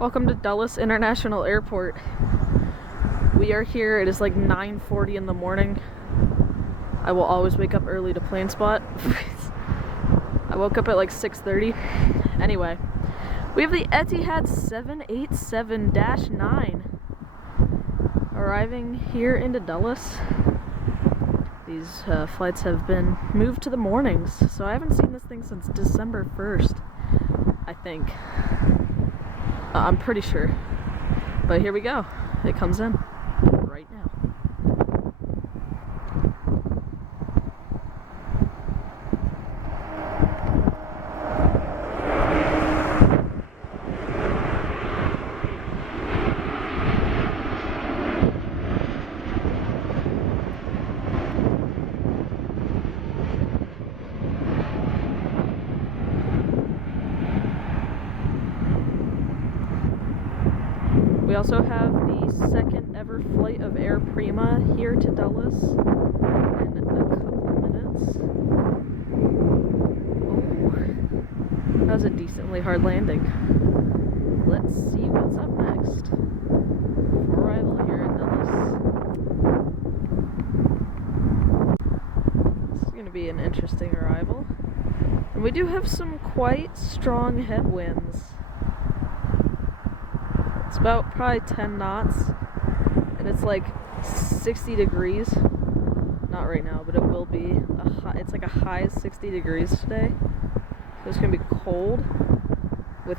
Welcome to Dulles International Airport. We are here. It is like 9:40 in the morning. I will always wake up early to Planespot. I woke up at like 6:30. Anyway, we have the Etihad 787-9 arriving here into Dulles. These flights have been moved to the mornings, so I haven't seen this thing since December 1st, I think. I'm pretty sure. But here we go. It comes in right now. We also have the second ever flight of Air Prima here to Dulles in a couple of minutes. Oh, that was a decently hard landing. Let's see what's up next for arrival here in Dulles. This is going to be an interesting arrival. And we do have some quite strong headwinds. It's about probably 10 knots, and it's like 60 degrees. Not right now, but it will be. It's like a high of 60 degrees today. So it's gonna be cold with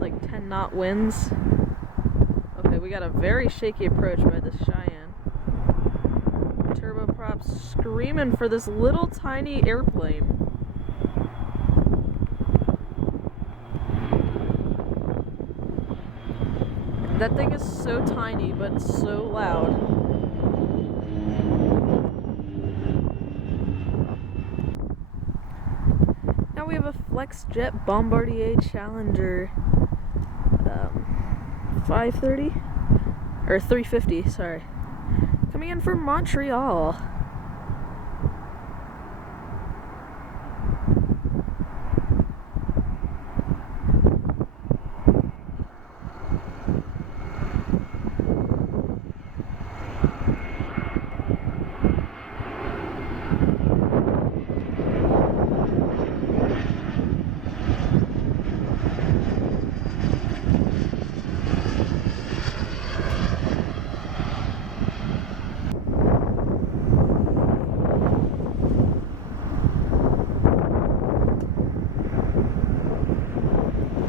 like 10 knot winds. Okay, we got a very shaky approach by this Cheyenne. Turboprops screaming for this little tiny airplane. That thing is so tiny, but so loud. Now we have a FlexJet Bombardier Challenger 530? Or 350, sorry. Coming in from Montreal.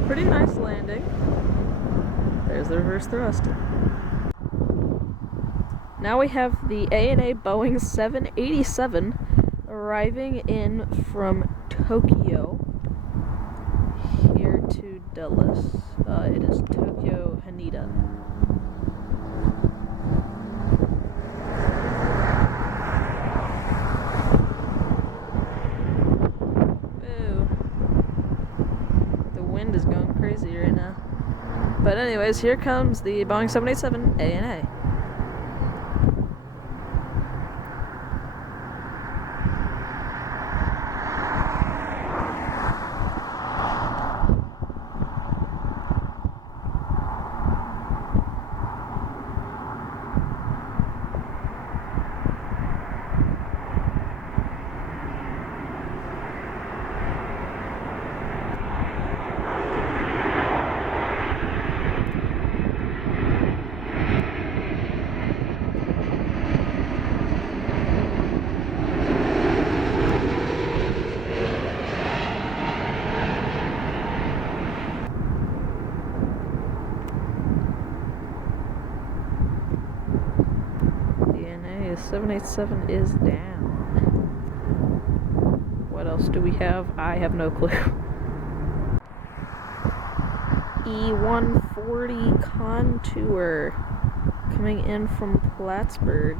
Pretty nice landing. There's the reverse thrust. Now we have the ANA Boeing 787 arriving in from Tokyo here to Dulles. It is Tokyo Haneda. Is going crazy right now. But anyways, here comes the Boeing 787 ANA. The 787 is down. What else do we have? I have no clue. E140 Contour coming in from Plattsburgh.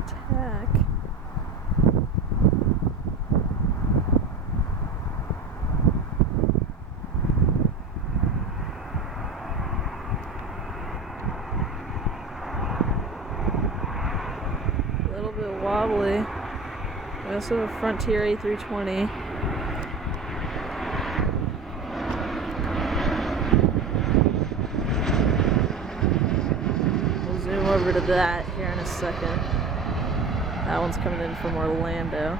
attack. A little bit wobbly. We also have a Frontier A320. We'll zoom over to that here in a second. That one's coming in from Orlando.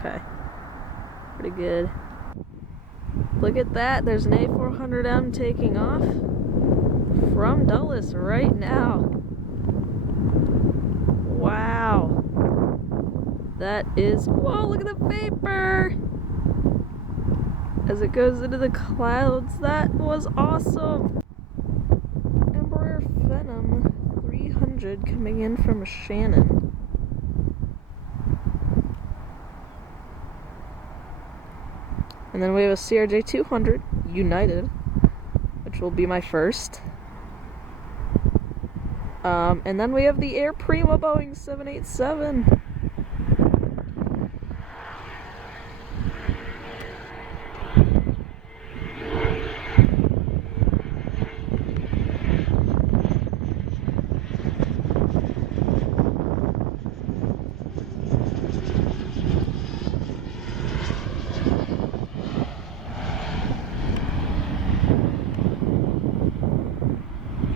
Okay, pretty good. Look at that, there's an A400M taking off from Dulles right now. Wow. That is, whoa, look at the vapor! As it goes into the clouds, that was awesome! Embraer Phenom 300 coming in from Shannon. And then we have a CRJ 200 United, which will be my first. And then we have the Air Prima Boeing 787.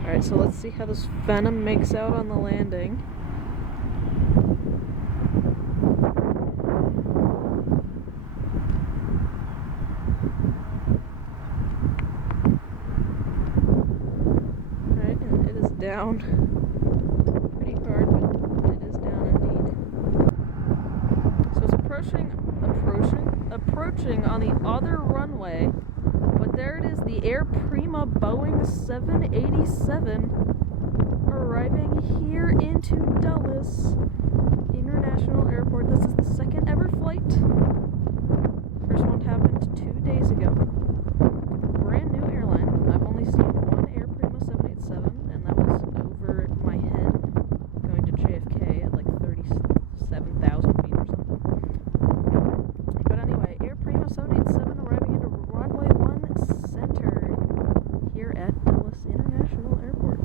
Alright, so let's see how this Phenom makes out on the landing. Alright, and it is down pretty hard, but it is down indeed. So it's approaching on the other runway. But there it is, the Air Prima Boeing 787 arriving here into Dulles International Airport. This is the second ever flight. First one happened 2 days ago. Brand new airline. I've only seen one Air Prima 787, and that was over my head going to JFK at like 37,000 feet or something. But anyway, Air Prima 787 arriving into runway 1 center here at Dulles International Airport.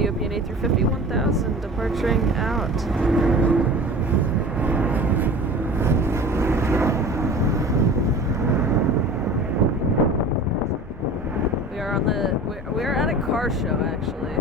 Ethiopian A350 1000 departing out. We are at a car show actually.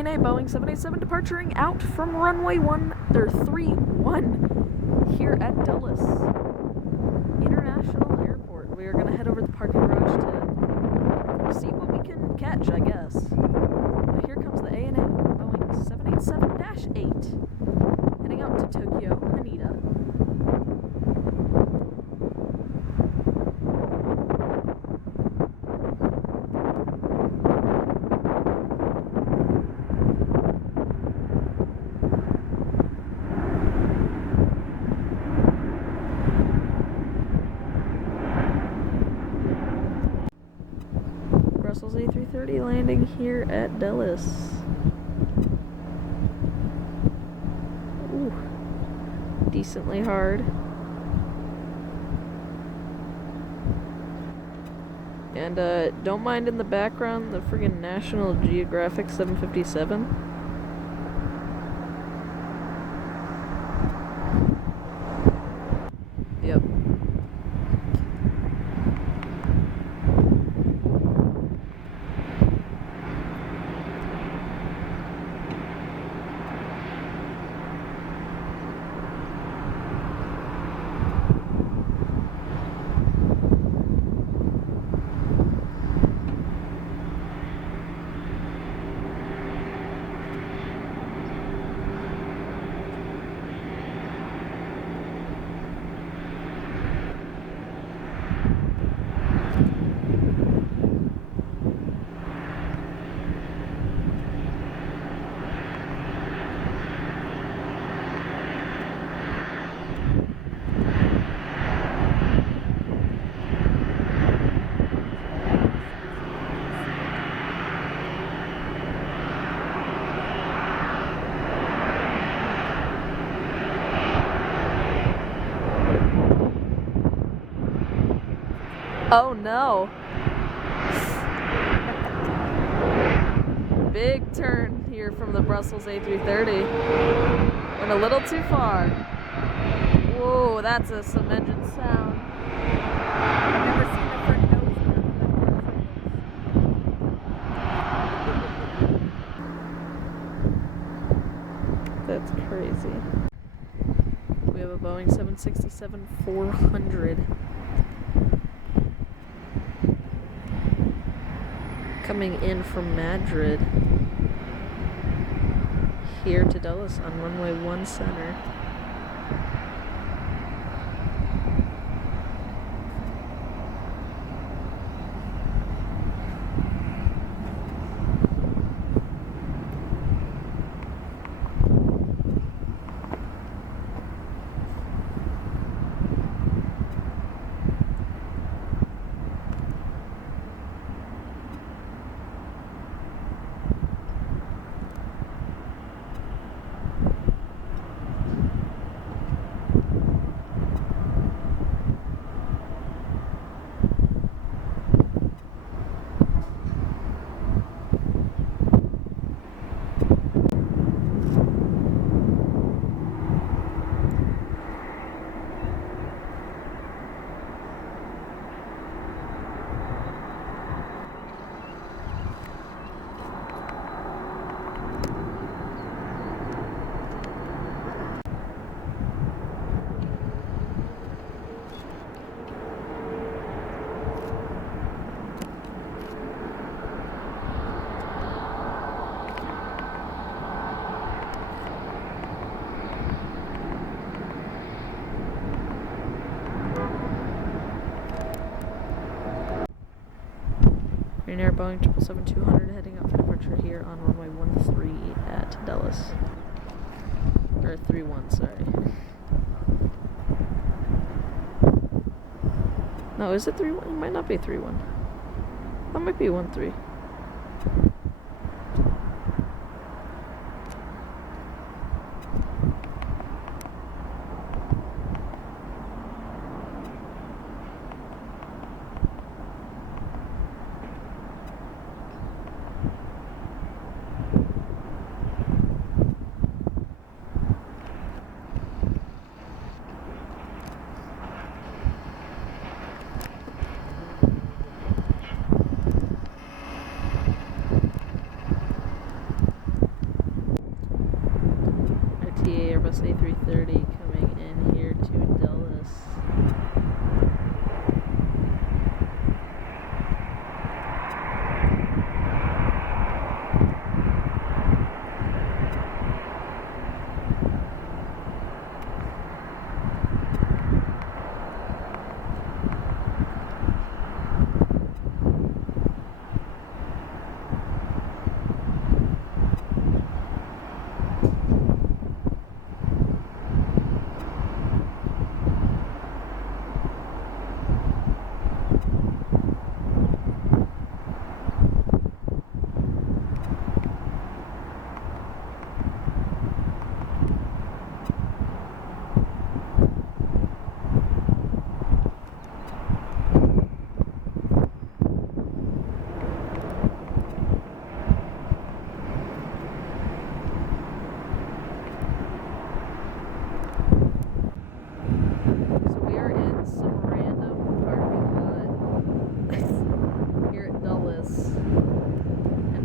ANA Boeing 787 departing out from runway 31 here at Dulles International Airport. We are going to head over to the parking garage to see what we can catch, I guess. But here comes the ANA Boeing 787-8 heading out to Tokyo, Haneda. Brussels A330 landing here at Dulles. Ooh, decently hard. And don't mind in the background the friggin' National Geographic 757. Yep. Oh no. Big turn here from the Brussels A330. Went a little too far. Whoa, that's some engine sound. I've never seen the front nose one. That's crazy. We have a Boeing 767-400 coming in from Madrid here to Dulles on runway 1 center. Air Boeing 777-200 heading out for departure here on runway 13 at Dulles. Or 31, sorry. No, is it 31? It might not be 31. That might be 13.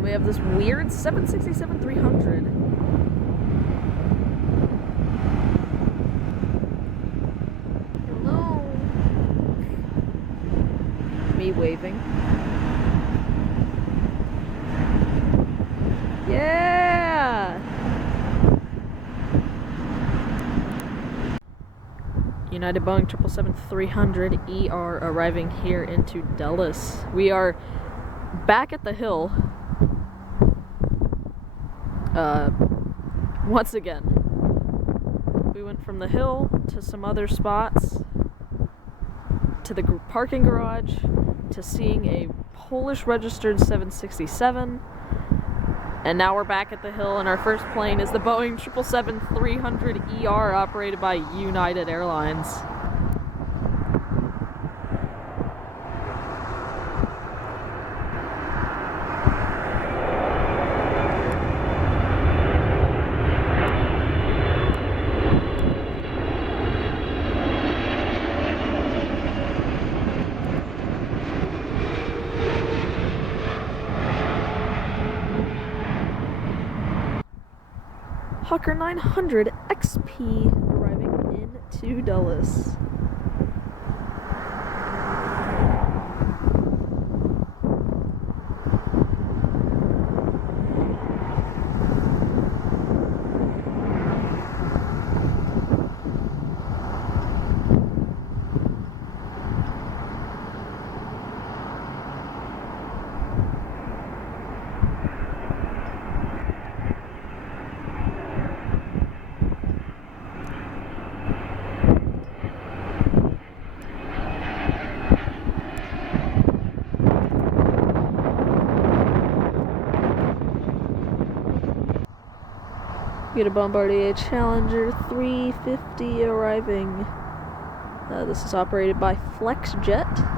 We have this weird 767-300. Hello. Me waving. Yeah! United Boeing 777-300 ER arriving here into Dulles. We are back at the hill. Once again. We went from the hill to some other spots, to the parking garage, to seeing a Polish registered 767, and now we're back at the hill, and our first plane is the Boeing 777-300 ER operated by United Airlines. Hawker 900 XP arriving into Dulles. We get a Bombardier Challenger 350 arriving. This is operated by FlexJet.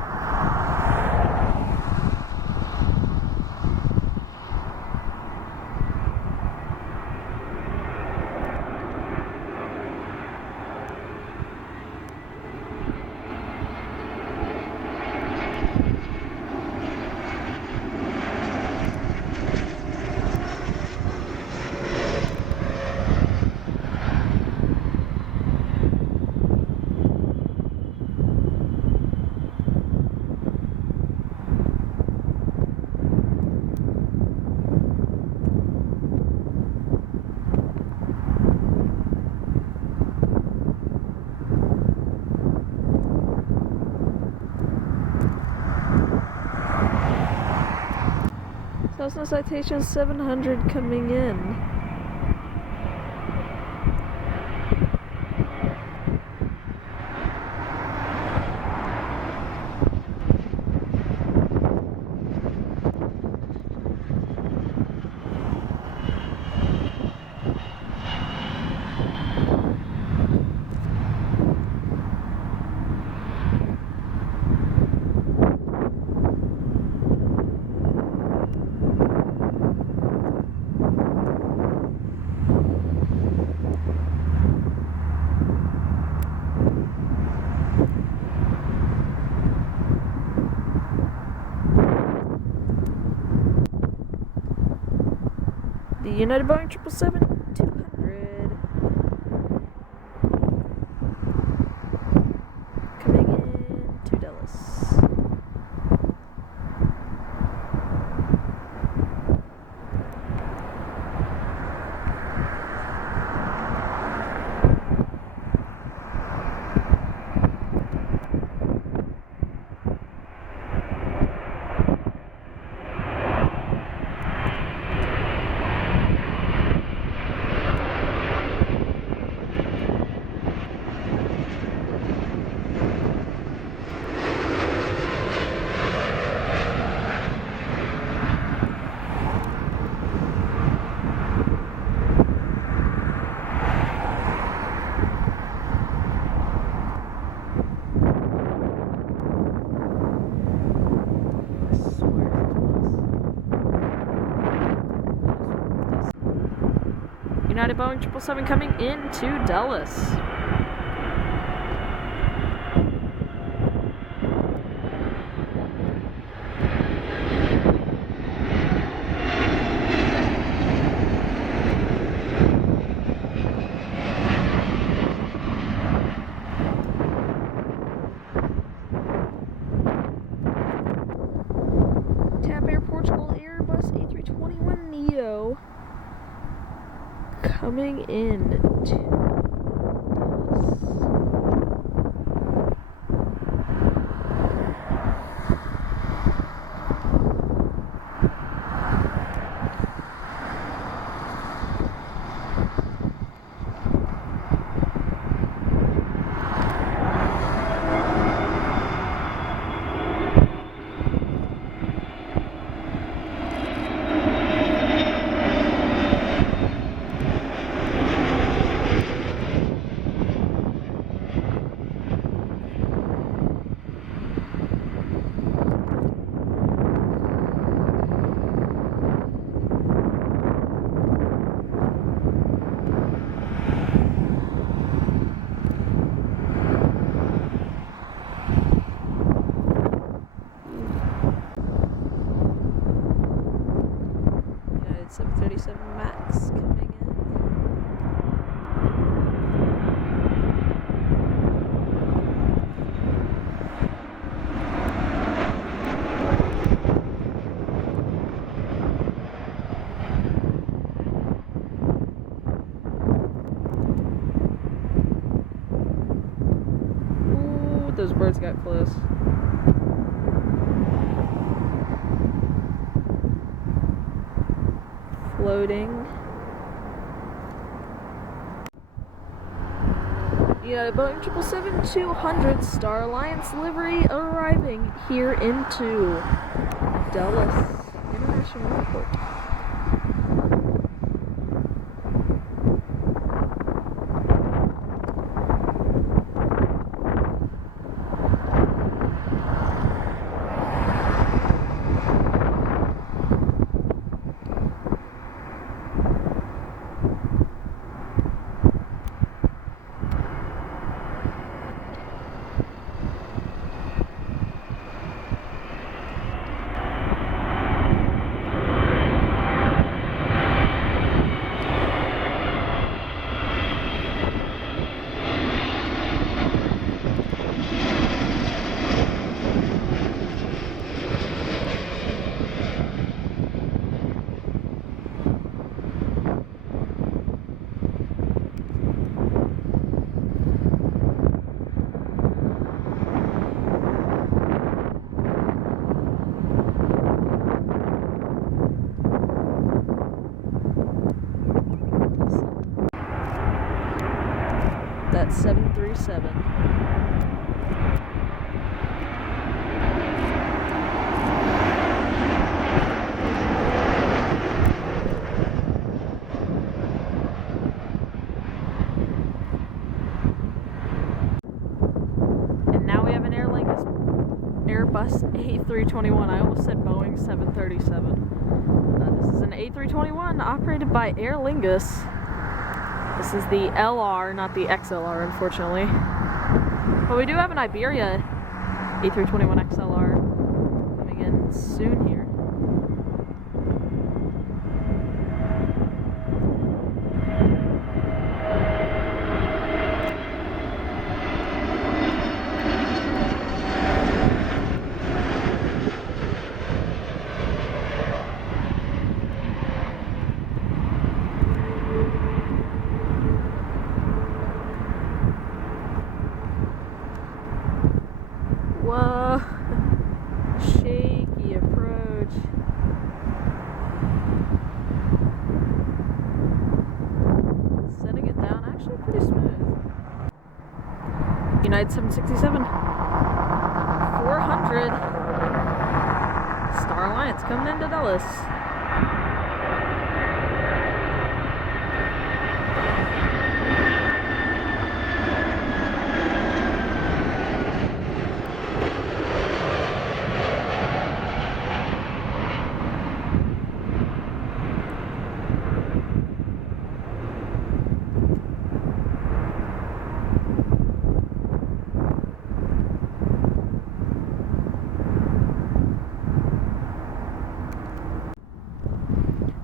Cessna Citation 700 coming in. The United Boeing 777-200 coming in to Dulles. United Boeing 777 coming into Dulles. A321 Neo coming in to Dallas. United 737 Max coming in. Ooh, those birds got close. Floating. Yeah, Boeing 777-200 Star Alliance livery arriving here into Dallas International Airport. That's 737. And now we have an Airbus A321. I almost said Boeing 737. This is an A321 operated by Aer Lingus. This is the LR, not the XLR, unfortunately. But we do have an Iberia A321 XLR coming in soon here. Whoa, shaky approach. Setting it down, actually pretty smooth. United 767, 400. Star Alliance coming into Dallas.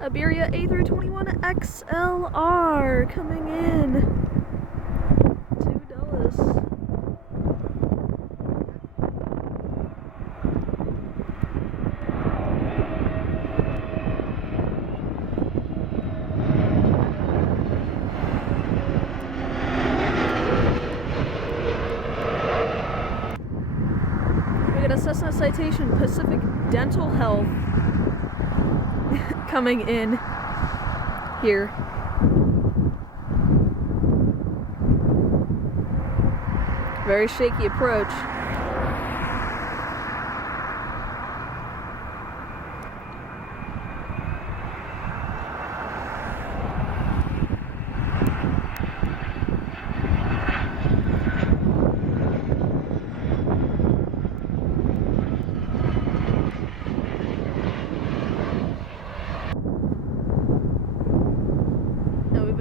Iberia A321 XLR coming in to Dallas. citation, Pacific Dental Health coming in here. Very shaky approach.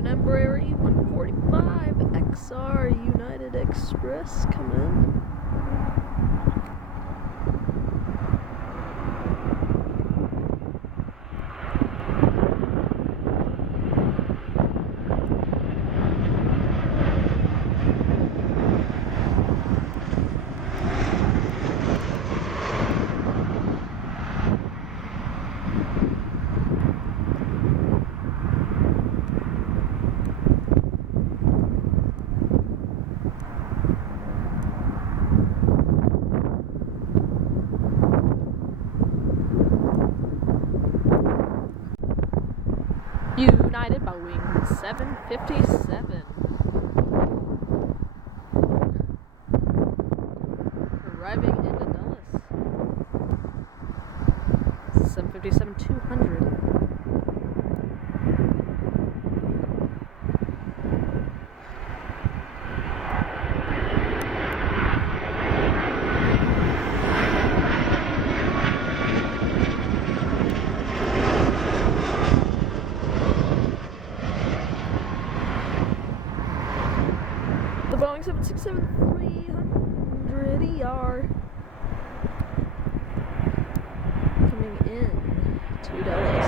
Embraer E145 XR United Express come in. United Boeing 757. Arriving into Dallas. 757-200. The Boeing 767-300ER coming in to Dallas.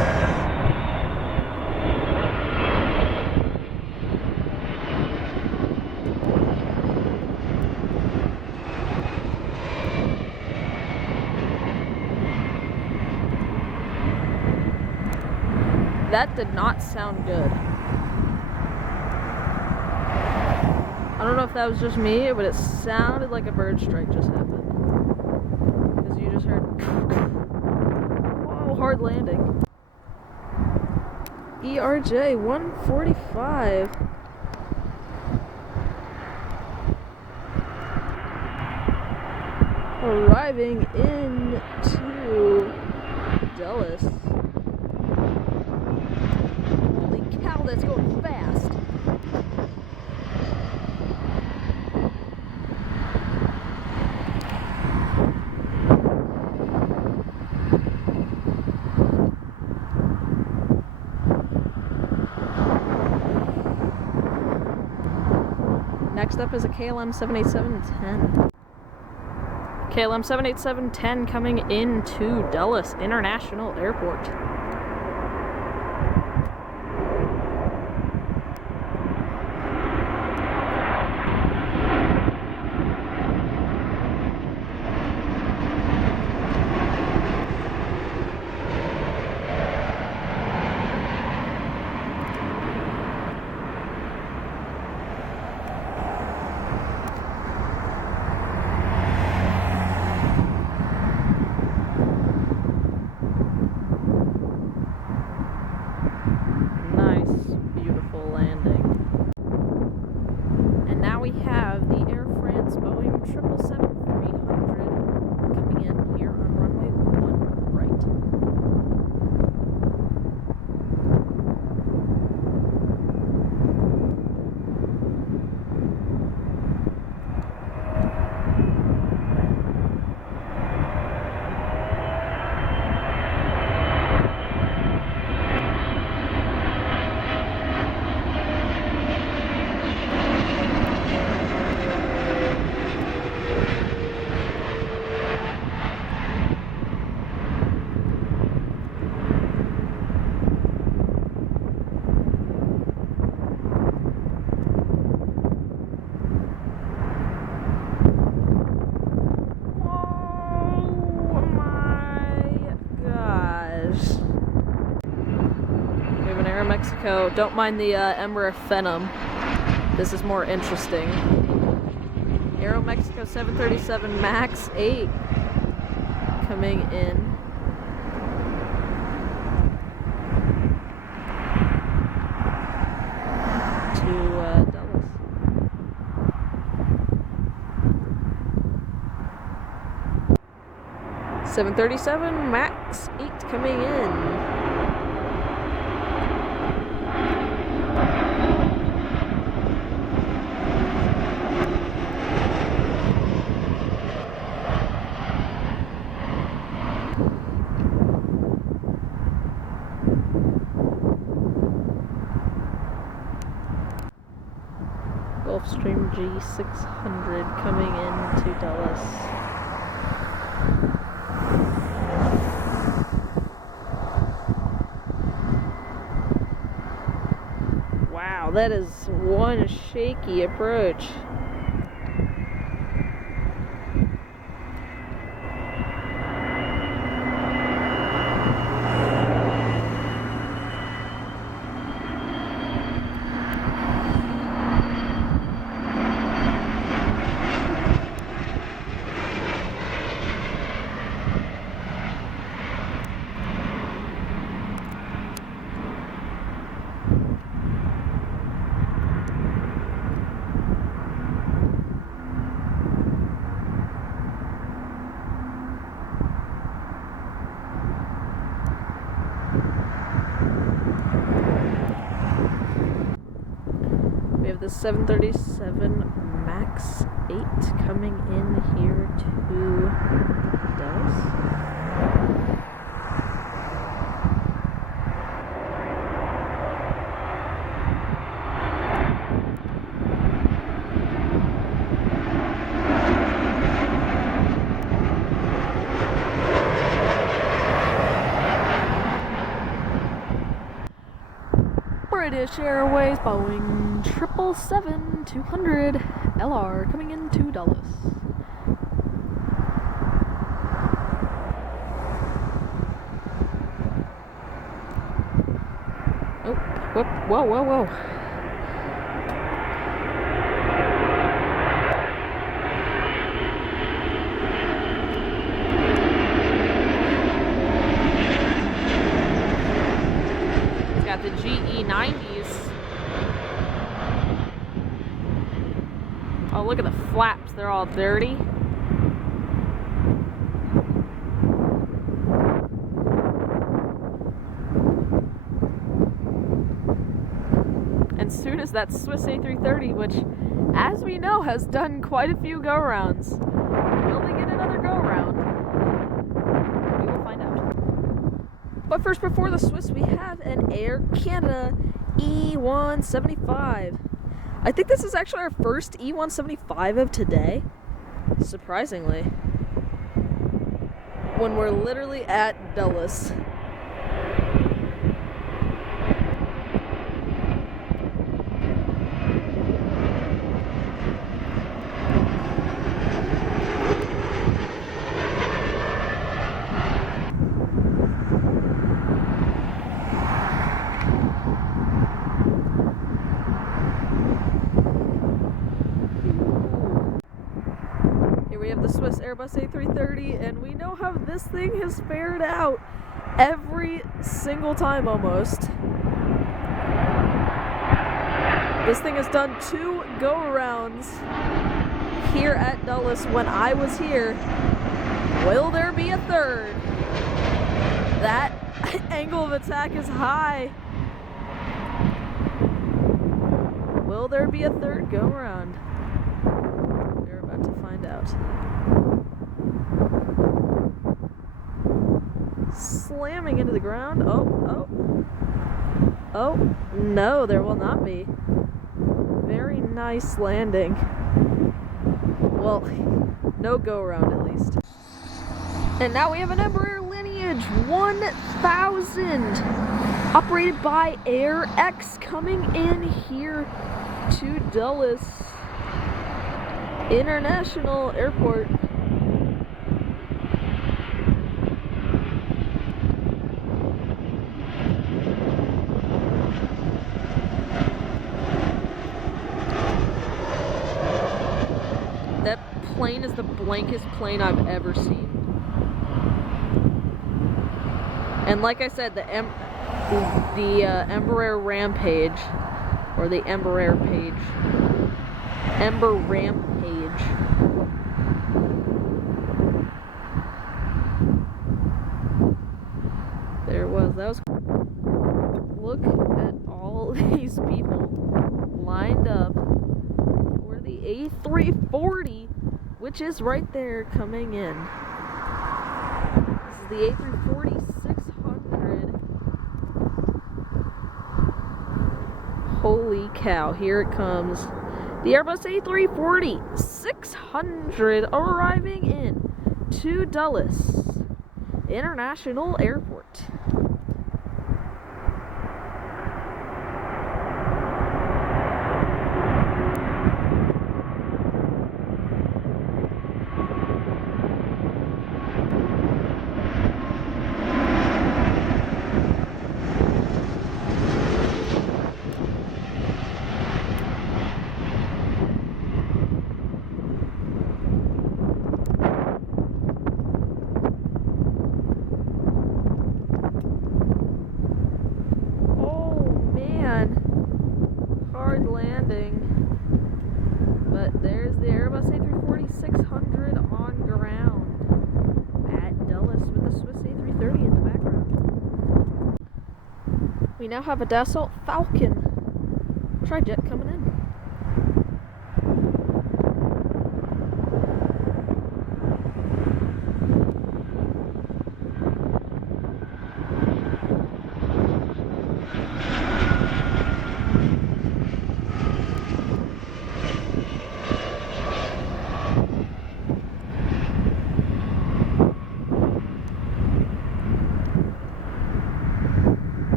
That did not sound good. I don't know if that was just me, but it sounded like a bird strike just happened. Because you just heard, whoa, hard landing. ERJ 145. Arriving into Dallas. Holy cow, that's going fast. Next up is a KLM 787-10. KLM 787-10 coming into Dulles International Airport. We have the Air France Boeing 777-300 coming in here on runway 1 right. Mexico. Don't mind the Embraer Phenom. This is more interesting. Aero Mexico 737 MAX 8 coming in. To Dallas. $737 Max 8 coming in. Gulfstream G600 coming in to Dallas. Wow, that is one shaky approach. We have the 737 Max 8 coming in here to Dallas. British Airways Boeing 777-200 LR coming into Dallas. Oh, whoop, whoa, whoa, whoa. Got the GE90s. Oh, look at the flaps. They're all dirty. And soon as that Swiss A330, which, as we know, has done quite a few go-rounds, will we get another go-round? We will find out. But first, before the Swiss, we have an Air Canada E175. I think this is actually our first E175 of today, surprisingly, when we're literally at Dulles. We have the Swiss Airbus A330, and we know how this thing has fared out every single time almost. This thing has done 2 go-arounds here at Dulles when I was here. Will there be a third? That angle of attack is high. Will there be a third go-around? To find out. Slamming into the ground. Oh, no, there will not be. Very nice landing. Well, no go around at least. And now we have an Embraer Lineage 1000 operated by Air X coming in here to Dulles International Airport. That plane is the blankest plane I've ever seen. And like I said, the Embraer Rampage, or the Embraer page, Ember Rampage. There it was. That was. Look at all these people lined up for the A340, which is right there coming in. This is the A340 600. Holy cow, here it comes. The Airbus A340 600 arriving in to Dulles International Airport. Hard landing, but there's the Airbus A340 600 on ground at Dulles with the Swiss A330 in the background. We now have a Dassault Falcon trijet coming in.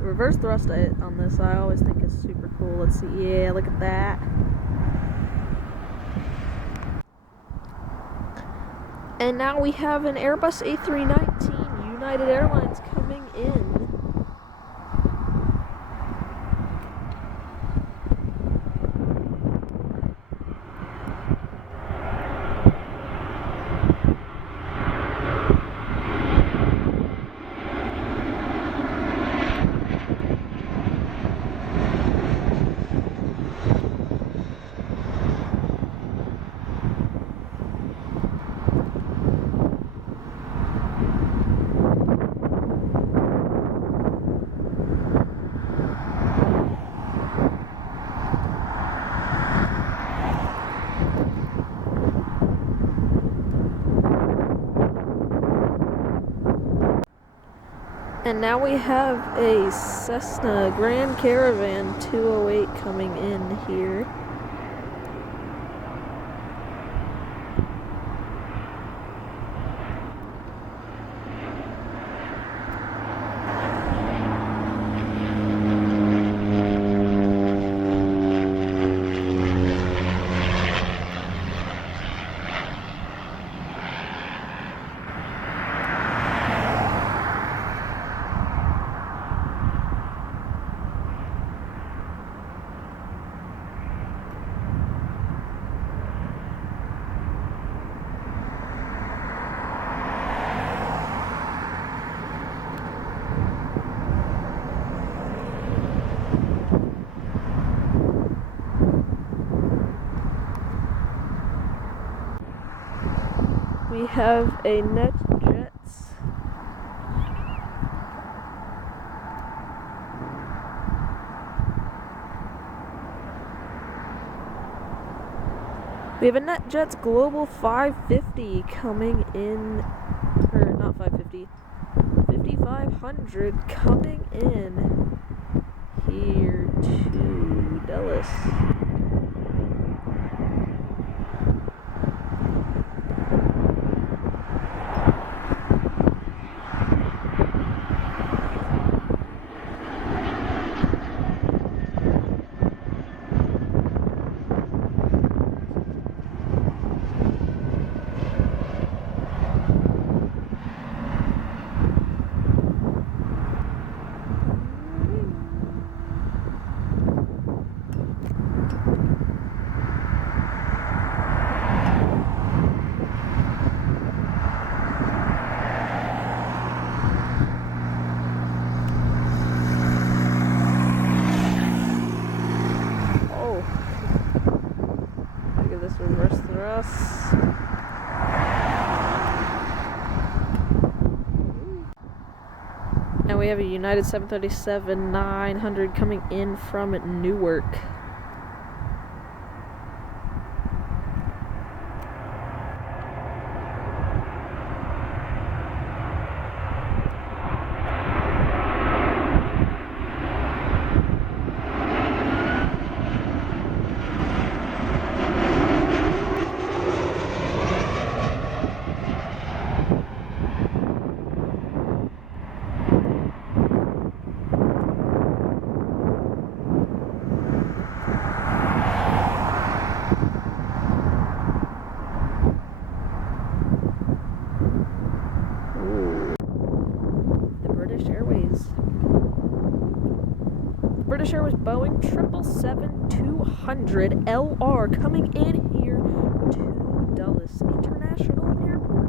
Reverse thrust on this I always think is super cool. Let's see. Yeah, look at that. And now we have an Airbus A319 United Airlines coming in. And now we have a Cessna Grand Caravan 208 coming in here. We have a NetJets. We have a NetJets Global 550 coming in, or not 550, 5500 coming in here to Dulles. we have a United 737-900 coming in from Newark. British Airways Boeing 777-200 LR coming in here to Dulles International Airport.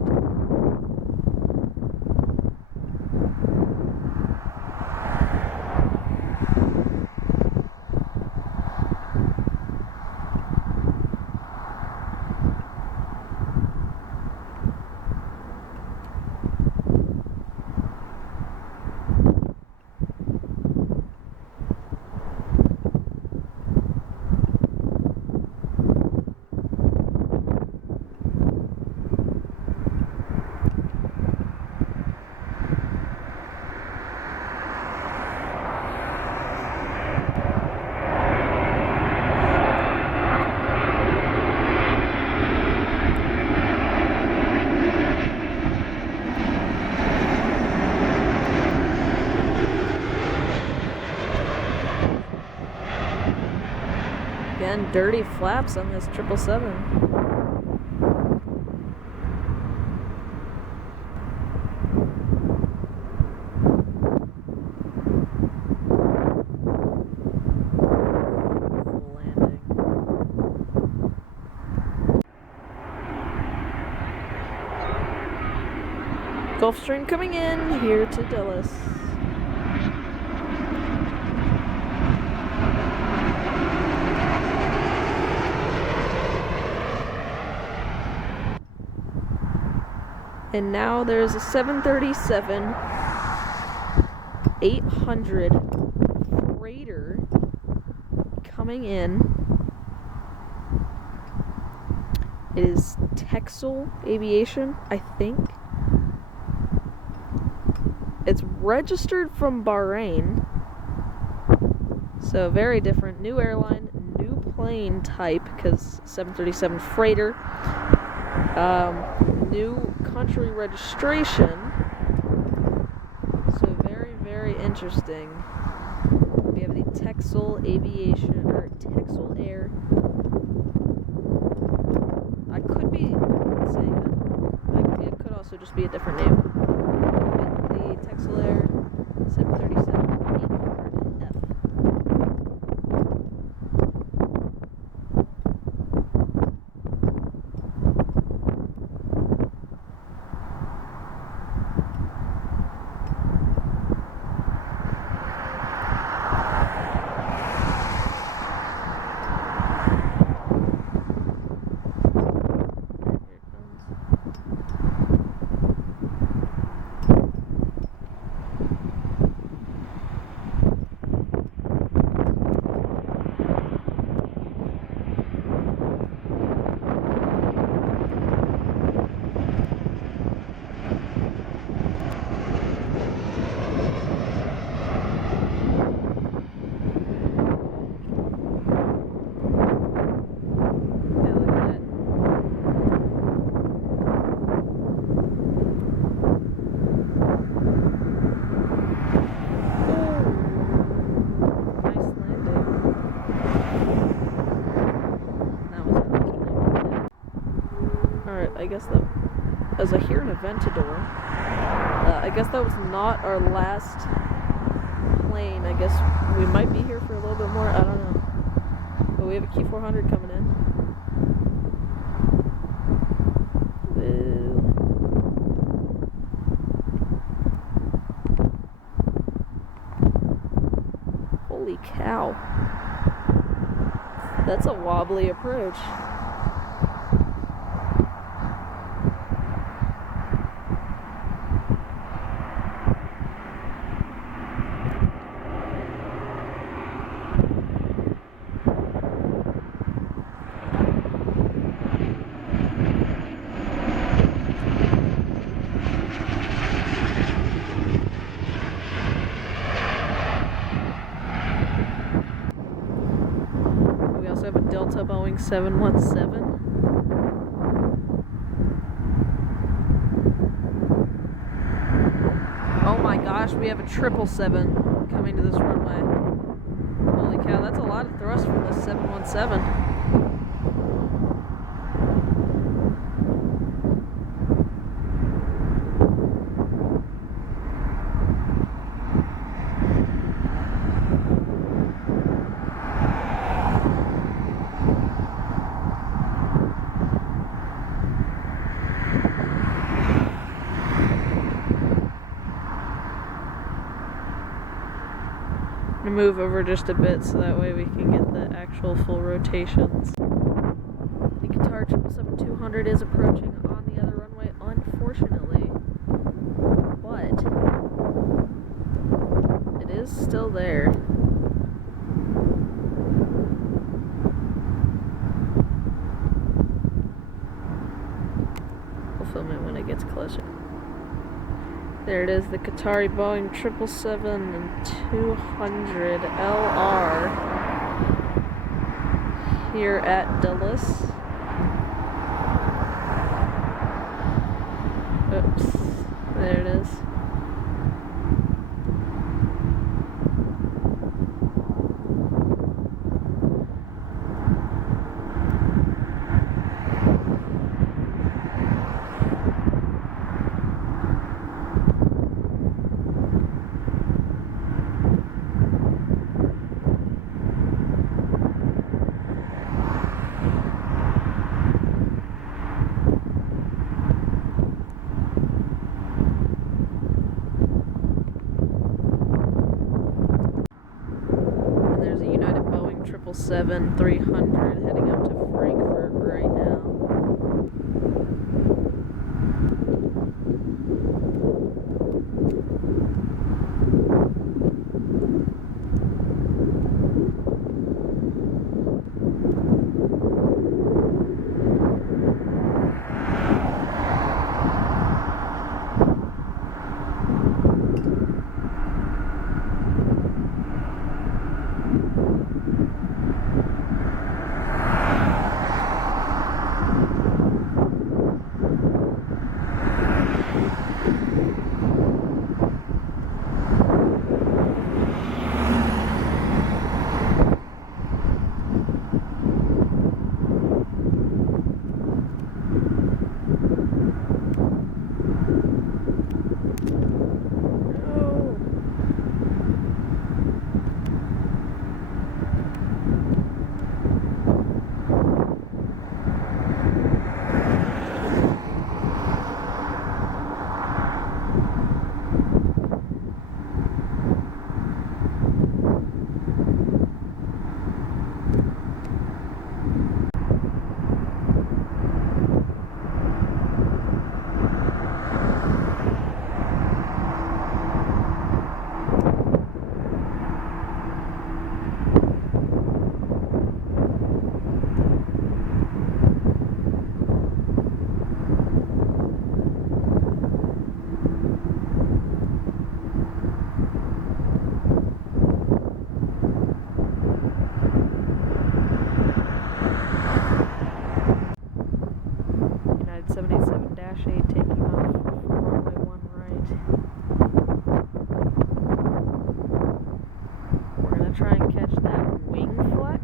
Again, dirty flaps on this 777. Gulfstream coming in here to Dulles. And now there's a 737-800 freighter coming in. It is Texel Aviation, I think. It's registered from Bahrain. So very different. New airline, new plane type, because 737 freighter. New country registration. So very, very interesting. We have the Texel Aviation, or Texel Air. I could be saying that wrong. It could also just be a different name. The Texel Air 737-800F. I guess that, as I hear an Aventador, I guess that was not our last plane. I guess we might be here for a little bit more, I don't know. But we have a Q400 coming in. Woo. Holy cow. That's a wobbly approach. a Boeing 717. Oh my gosh, we have a 777 coming to this runway. Holy cow, that's a lot of thrust for this 717. Move over just a bit so that way we can get the actual full rotations. The Qatar 777-200 is approaching on the other runway, unfortunately, but it is still there. We'll film it when it gets closer. There it is, the Qatari Boeing 777-200 LR here at Dulles. Oops, there it is. And there's a United Boeing 777-300 heading up to Frankfurt right now. United 787-8 taking off for runway 1 right. We're going to try and catch that wing flex.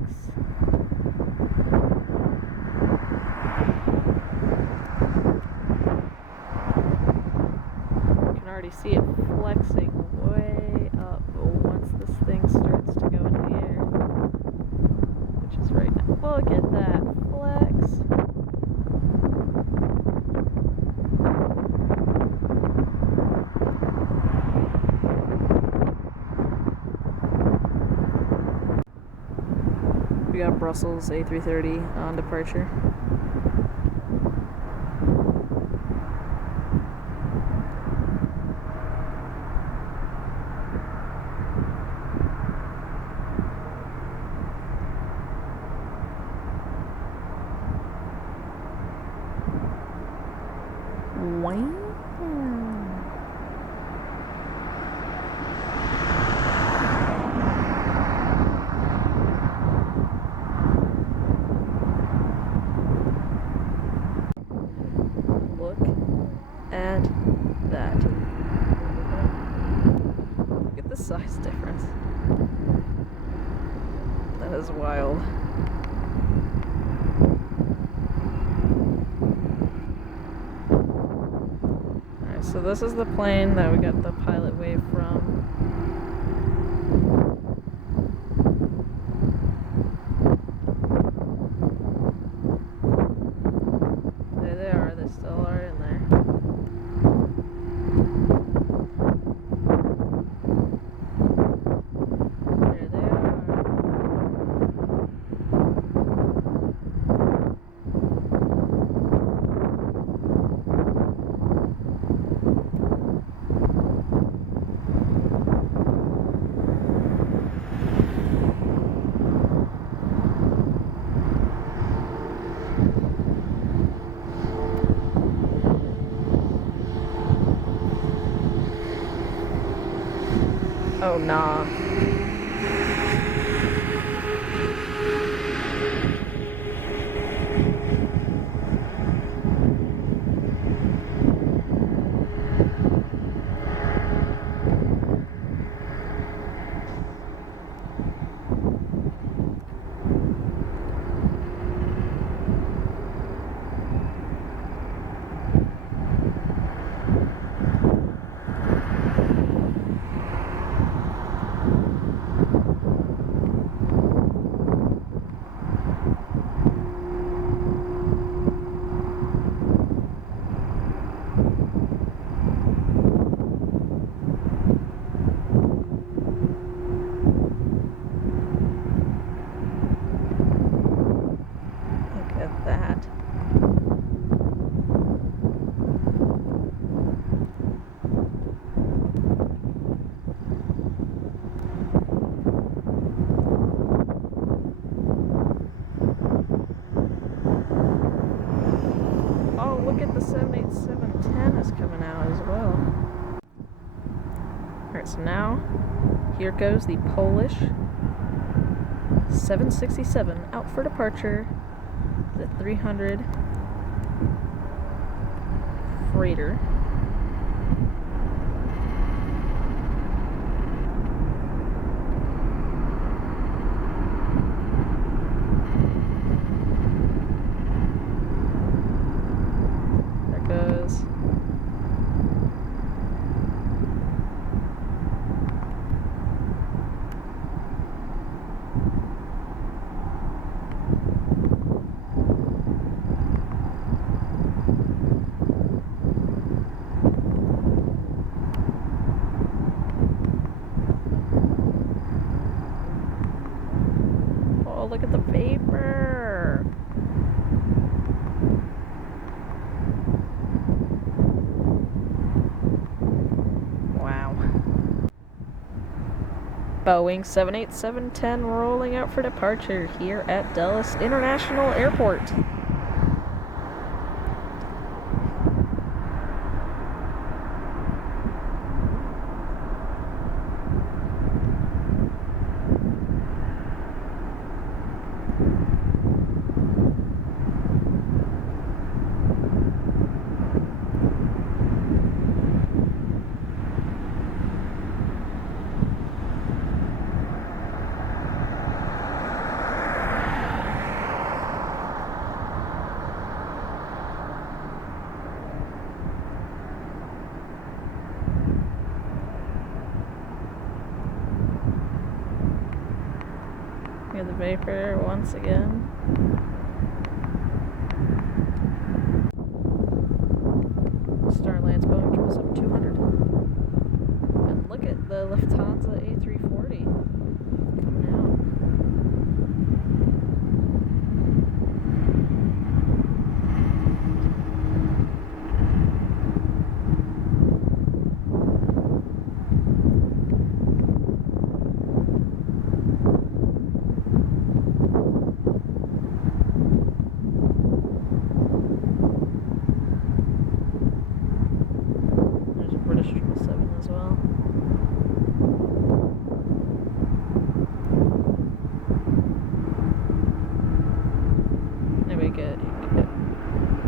You can already see it flexing way up once this thing starts to go into the air, which is right now. Look at that flex. We got Brussels A330 on departure. Wow. Airlines. That is wild. Alright, so this is the plane that we got the pilot wave from. There they are, they still are in there. There they are. Oh, nah. Look at that. Oh, look at the 787-10 is coming out as well. Alright, so now here goes the Polish 767 out for departure. The 300 freighter. There goes. Oh, look at the vapor. Wow. Boeing 787-10 rolling out for departure here at Dulles International Airport. Hear the vapor once again. Starlines Boeing 777-200. And look at the Lufthansa A340 coming out. There's a British 777 as well.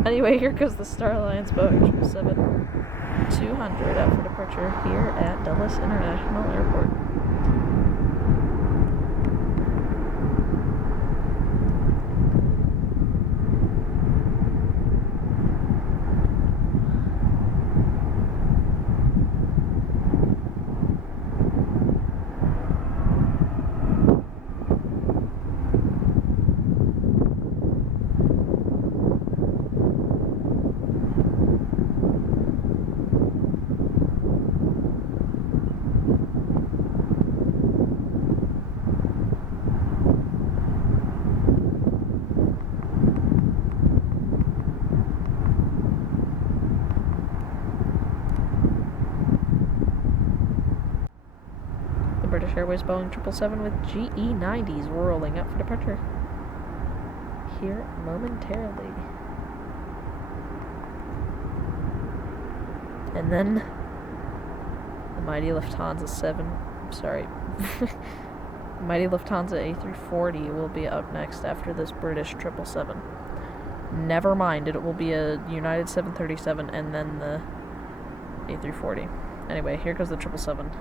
Anyway, here goes the Starlines Boeing 777-200 out for departure here at Dulles International Airport. Airways Boeing 777 with GE90s rolling up for departure here momentarily. And then the mighty Lufthansa mighty Lufthansa A340 will be up next after this British 777. Never mind, it will be a United 737 and then the A340. Anyway, here goes the 777.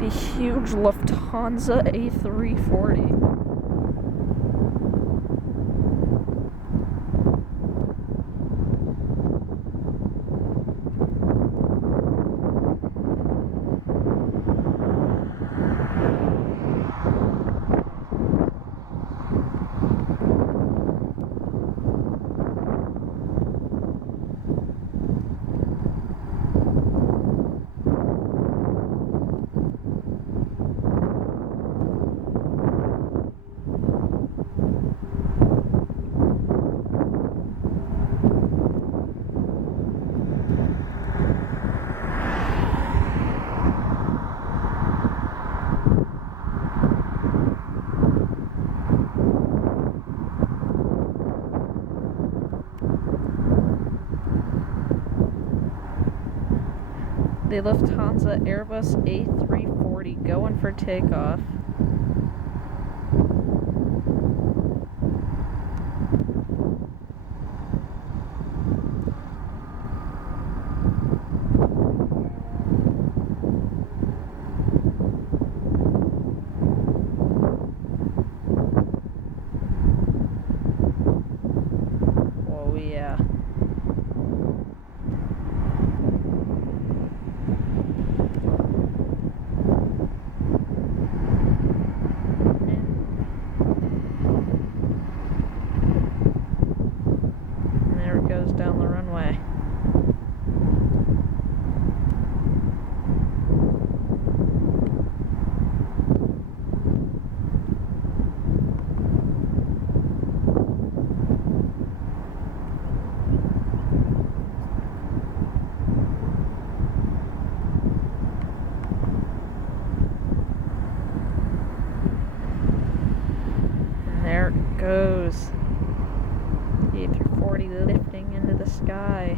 The huge Lufthansa A340. The Lufthansa Airbus A340 going for takeoff. Oh yeah. Goes down the runway. And there it goes. The A340 lifting into the sky.